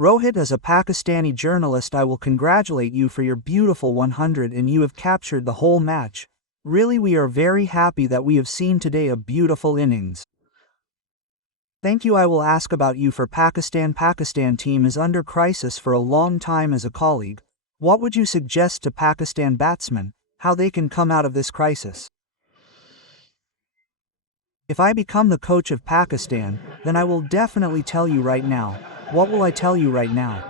Rohit, as a Pakistani journalist, I will congratulate you for your beautiful 100 and you have captured the whole match. Really, we are very happy that we have seen today a beautiful innings. Thank you. I will ask about you for Pakistan. Pakistan team is under crisis for a long time. As a colleague, what would you suggest to Pakistan batsmen, how they can come out of this crisis? If I become the coach of Pakistan, then I will definitely tell you right now. What will I tell you right now?